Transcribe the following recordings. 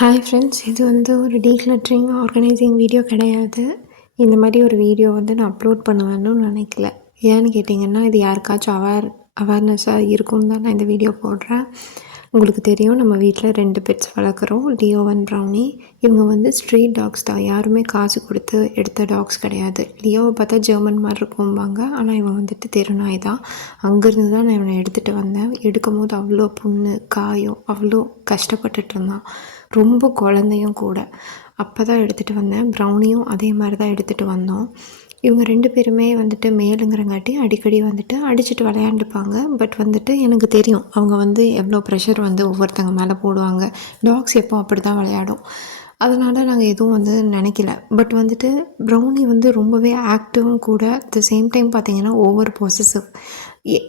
Hi friends, இது ஒரு decluttering organising video கிடையாது. இந்த மாதிரி ஒரு வீடியோ நான் அப்லோட் பண்ணுவேன்னு நினைக்கல. ஏன்னு கேட்டிங்கன்னா, இது யாருக்காச்சும் அவேர்னஸாக இருக்கும்னு தான் நான் இந்த வீடியோ போடுறேன். உங்களுக்கு தெரியும், நம்ம வீட்டில் 2 பெட்ஸ் வளர்க்குறோம், லியோ அண்ட் ப்ரௌனி. இவங்க ஸ்ட்ரீட் டாக்ஸ் தான், யாருமே காசு கொடுத்து எடுத்த டாக்ஸ் கிடையாது. லியோவை பார்த்தா ஜெர்மன் மாதிரி இருக்கும்பாங்க, ஆனால் இவன் தெருநாய் தான். அங்கேருந்து தான் நான் இவனை எடுத்துகிட்டு வந்தேன். எடுக்கும்போது அவ்வளோ புண்ணு காயம், அவ்வளோ கஷ்டப்பட்டுட்டு இருந்தான். ரொம்ப குழந்தையும் கூட. அப்போ தான் எடுத்துகிட்டு வந்தேன். ப்ரௌனியும் அதே மாதிரி தான் எடுத்துகிட்டு வந்தோம். இவங்க 2 பேருமே மேலுங்கிறங்காட்டி அடிக்கடி அடிச்சுட்டு விளையாண்டுப்பாங்க. பட் எனக்கு தெரியும், அவங்க எவ்வளோ ப்ரெஷர் ஒவ்வொருத்தங்க மேலே போடுவாங்க. டாக்ஸ் எப்போ அப்படி தான் விளையாடும். அதனால் நாங்கள் எதுவும் நினைக்கல. பட் ப்ரௌனி ரொம்பவே ஆக்டிவும் கூட. அட் த சேம் டைம் பார்த்திங்கன்னா ஓவர் பொசசிவ்.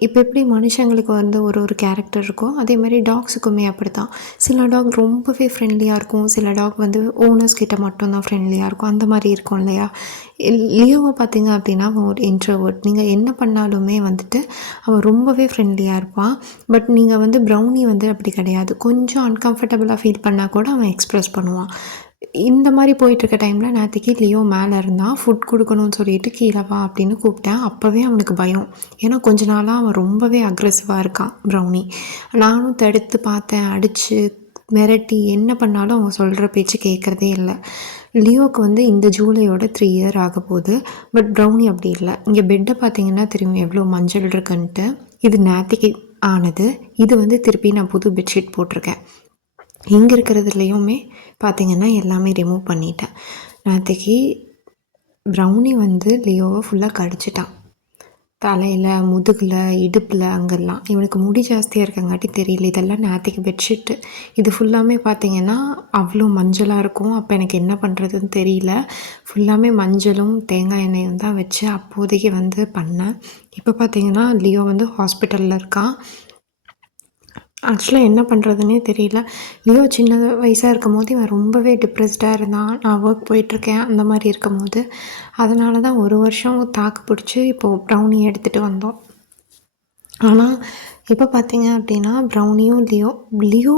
இப்போ எப்படி மனுஷங்களுக்கு ஒரு கேரக்டர் இருக்கோ, அதே மாதிரி டாக்ஸுக்குமே அப்படி தான். சில டாக் ரொம்பவே ஃப்ரெண்ட்லியாக இருக்கும், சில டாக் ஓனர்ஸ் கிட்ட மட்டும்தான் ஃப்ரெண்ட்லியாக இருக்கும். அந்த மாதிரி இருக்கும் இல்லையா? லியோவை பார்த்திங்க அப்படின்னா அவன் ஒரு இன்ட்ரோவர்ட். நீங்கள் என்ன பண்ணாலுமே அவன் ரொம்பவே ஃப்ரெண்ட்லியாக இருப்பான். பட் நீங்கள் ப்ரௌனி அப்படி கிடையாது. கொஞ்சம் அன்கம்ஃபர்டபுளாக ஃபீல் பண்ணால் கூட அவன் எக்ஸ்ப்ரெஸ் பண்ணுவான். இந்த மாதிரி போயிட்டுருக்க டைமில் நேற்றுக்கு லியோ மேலே இருந்தான். ஃபுட் கொடுக்கணும்னு சொல்லிட்டு கீழே வா அப்படின்னு கூப்பிட்டேன். அப்போவே அவனுக்கு பயம். ஏன்னா கொஞ்ச நாளாக அவன் ரொம்பவே அக்ரெசிவாக இருக்கான் ப்ரௌனி. நானும் தடுத்து பார்த்தேன், அடித்து மிரட்டி என்ன பண்ணாலும் அவன் சொல்கிற பேச்சு கேட்குறதே இல்லை. லியோவுக்கு இந்த ஜூலையோட 3 இயர் ஆக போகுது. பட் ப்ரௌனி அப்படி இல்லை. இங்கே பெட்டை பார்த்தீங்கன்னா தெரியும் எவ்வளோ மஞ்சள் இருக்குன்ட்டு. இது நேற்றுக்கு ஆனது. இது திருப்பி நான் புது பெட்ஷீட் போட்டிருக்கேன். இங்கே இருக்கிறதுலையுமே பார்த்திங்கன்னா எல்லாமே ரிமூவ் பண்ணிட்டேன். நேற்றுக்கு ப்ரௌனி லியோவை ஃபுல்லாக கடிச்சிட்டான். தலையில், முதுகில், இடுப்பில், அங்கெல்லாம். இவனுக்கு முடி ஜாஸ்தியாக இருக்கங்காட்டி தெரியல. இதெல்லாம் நேற்றுக்கு பெட்ஷீட்டு. இது ஃபுல்லாமே பார்த்திங்கன்னா அவ்வளோ மஞ்சளாக இருக்கும். அப்போ எனக்கு என்ன பண்ணுறதுன்னு தெரியல. ஃபுல்லாமே மஞ்சளும் தேங்காய் எண்ணெயும் தான் வச்சு அப்போதைக்கு பண்ணேன். இப்போ பார்த்திங்கன்னா லியோ ஹாஸ்பிட்டலில் இருக்கான். ஆக்சுவலாக என்ன பண்ணுறதுனே தெரியல. லியோ சின்ன வயசாக இருக்கும் போது இவன் ரொம்பவே டிப்ரெஸ்டாக இருந்தான். நான் ஒர்க் போயிட்டுருக்கேன், அந்த மாதிரி இருக்கும் போது. அதனால தான் 1 வருஷம் தாக்கு பிடிச்சி இப்போது ப்ரௌனி எடுத்துகிட்டு வந்தோம். ஆனால் இப்போ பார்த்தீங்க அப்படின்னா ப்ரௌனியும் லியோ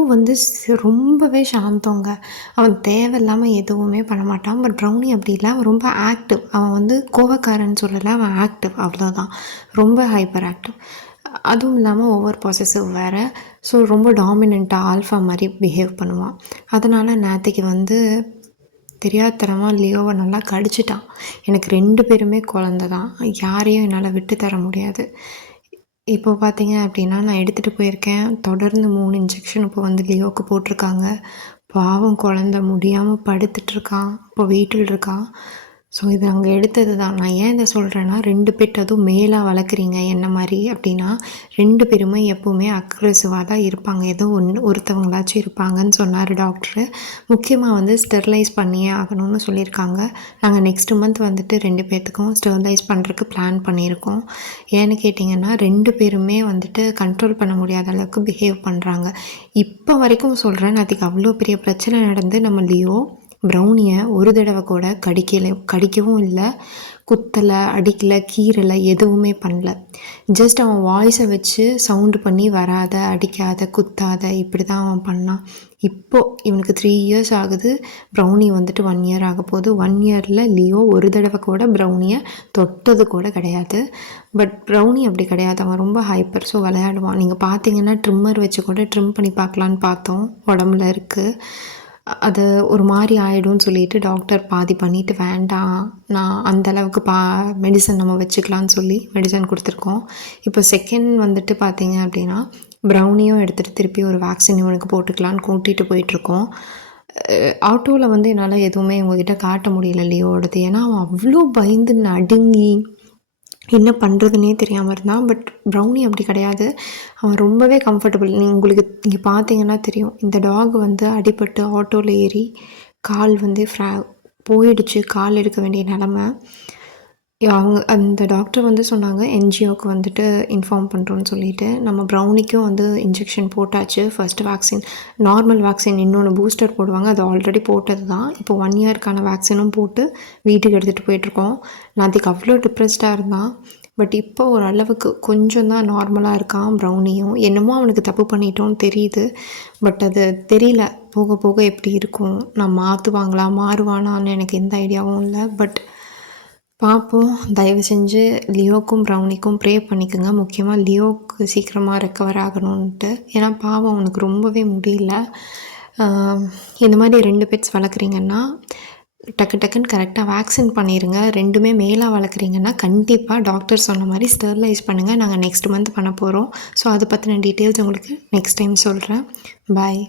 ரொம்பவே சாந்தங்க. அவன் தேவையில்லாமல் எதுவுமே பண்ண மாட்டான். பட் ப்ரௌனி அப்படி இல்லை, அவன் ரொம்ப ஆக்டிவ். அவன் கோவக்காரன்னு சொல்லலை, அவன் ஆக்டிவ், அவ்வளோதான். ரொம்ப ஹைப்பர் ஆக்டிவ். அதுவும் இல்லாமல் ஓவர் பொசசிவ் வேறு. ஸோ ரொம்ப டாமினண்ட்டாக ஆல்ஃபா மாதிரி பிஹேவ் பண்ணுவான். அதனால் நேற்றுக்கு தெரியாதரமாக லியோவை நல்லா கடிச்சிட்டான். எனக்கு 2 பேருமே குழந்த தான், யாரையும் என்னால் விட்டு தர முடியாது. இப்போ பார்த்தீங்க அப்படின்னா நான் எடுத்துகிட்டு போயிருக்கேன். தொடர்ந்து 3 இன்ஜெக்ஷன் இப்போ லியோவுக்கு போட்டிருக்காங்க. பாவம் குழந்த முடியாமல் படுத்துட்ருக்கான். இப்போ வீட்டில் இருக்கான். ஸோ இது அங்கே எடுத்தது தான். நான் ஏன் இதை சொல்கிறேன்னா, 2 பெட் அதுவும் மேலாக வளர்க்குறீங்க என்ன மாதிரி அப்படின்னா 2 பேருமே எப்போவுமே அக்ரெசிவாக தான் இருப்பாங்க. ஏதோ ஒருத்தவங்களாச்சும் இருப்பாங்கன்னு சொன்னார் டாக்டரு. முக்கியமாக ஸ்டெர்லைஸ் பண்ணியே ஆகணும்னு சொல்லியிருக்காங்க. நாங்கள் நெக்ஸ்ட் மந்த் 2 பேர்த்துக்கும் ஸ்டெர்லைஸ் பண்ணுறதுக்கு பிளான் பண்ணியிருக்கோம். ஏன்னு கேட்டிங்கன்னா 2 பேருமே கண்ட்ரோல் பண்ண முடியாத அளவுக்கு பிஹேவ் பண்ணுறாங்க. இப்போ வரைக்கும் சொல்கிறேன், நேற்றுக்கு அவ்வளோ பெரிய பிரச்சனை நடந்து நம்ம லியோ ப்ரௌனியை ஒரு தடவை கூட கடிக்கவும் இல்லை, குத்தலை, அடிக்கலை, கீறலை, எதுவுமே பண்ணல. ஜஸ்ட் அவன் வாய்ஸை வச்சு சவுண்டு பண்ணி வராத, அடிக்காத, குத்தாத, இப்படி தான் அவன் பண்ணான். இப்போது இவனுக்கு 3 இயர்ஸ் ஆகுது. ப்ரௌனி 1 இயர் ஆக போகுது. 1 இயரில் லியோ ஒரு தடவை கூட ப்ரௌனியை தொட்டது கூட கிடையாது. பட் ப்ரௌனி அப்படி கிடையாது, அவன் ரொம்ப ஹைப்பர். ஸோ விளையாடுவான். நீங்கள் பார்த்தீங்கன்னா ட்ரிம்மர் வச்சு கூட ட்ரிம் பண்ணி பார்க்கலான்னு பார்த்தோம், உடம்புல இருக்குது. அது ஒரு மாதிரி ஆகிடும்னு சொல்லிட்டு டாக்டர் பாதி பண்ணிவிட்டு வேண்டாம், நான் அந்தளவுக்கு மெடிசன் நம்ம வச்சுக்கலான்னு சொல்லி மெடிசன் கொடுத்துருக்கோம். இப்போ செகண்ட் பார்த்தீங்க அப்படின்னா ப்ரௌனியும் எடுத்துகிட்டு திருப்பி ஒரு வேக்சின் இவனுக்கு போட்டுக்கலான்னு கூட்டிகிட்டு போயிட்டுருக்கோம். ஆட்டோவில் என்னால் எதுவுமே உங்ககிட்ட காட்ட முடியல லியோடது. ஏன்னா அவன் அவ்வளோ பயந்து நடுங்கி என்ன பண்ணுறதுனே தெரியாமல் இருந்தான். பட் ப்ரௌனி அப்படி கிடையாது, அவன் ரொம்பவே கம்ஃபர்டபுள். உங்களுக்கு இங்கே பார்த்தீங்கன்னா தெரியும், இந்த டாக் அடிபட்டு ஆட்டோவில் ஏறி கால் போயிடுச்சு, கால் எடுக்க வேண்டிய நிலமை. அவங்க அந்த டாக்டர் சொன்னாங்க என்ஜிஓக்கு இன்ஃபார்ம் பண்ணுறோன்னு சொல்லிட்டு. நம்ம ப்ரௌனிக்கும் இன்ஜெக்ஷன் போட்டாச்சு. ஃபஸ்ட்டு வேக்சின் நார்மல் வேக்சின், இன்னொன்று பூஸ்டர் போடுவாங்க, அது ஆல்ரெடி போட்டது தான். இப்போ 1 இயர்க்கான வேக்சினும் போட்டு வீட்டுக்கு எடுத்துகிட்டு போயிட்டுருக்கோம். நான் அதுக்கு அவ்வளோ டிப்ரெஸ்டாக இருந்தான். பட் இப்போ ஓரளவுக்கு கொஞ்சம் தான் நார்மலாக இருக்கான் ப்ரௌனியும். என்னமோ அவனுக்கு தப்பு பண்ணிட்டோன்னு தெரியுது. பட் அது தெரியல. போக போக எப்படி இருக்கும்? நான் மாற்றுவாங்களா, மாறுவானான்னு எனக்கு எந்த ஐடியாவும் இல்லை. பட் பார்ப்போம். தயவு செஞ்சு லியோக்கும் ப்ரௌனிக்கும் ப்ரே பண்ணிக்கோங்க. முக்கியமாக லியோவுக்கு சீக்கிரமாக ரெக்கவர் ஆகணுன்ட்டு. ஏன்னா பாவம் அவனுக்கு ரொம்பவே முடியல. இந்த மாதிரி 2 பெட்ஸ் வளர்க்குறீங்கன்னா டக்கு டக்குன்னு கரெக்டாக வேக்சின் பண்ணிடுங்க. 2மே மேலாக வளர்க்குறீங்கன்னா கண்டிப்பாக டாக்டர் சொன்ன மாதிரி ஸ்டெர்லைஸ் பண்ணுங்கள். நாங்கள் நெக்ஸ்ட் மந்த் பண்ண போகிறோம். ஸோ அதை பற்றின டீட்டெயில்ஸ் உங்களுக்கு நெக்ஸ்ட் டைம் சொல்கிறேன். பாய்.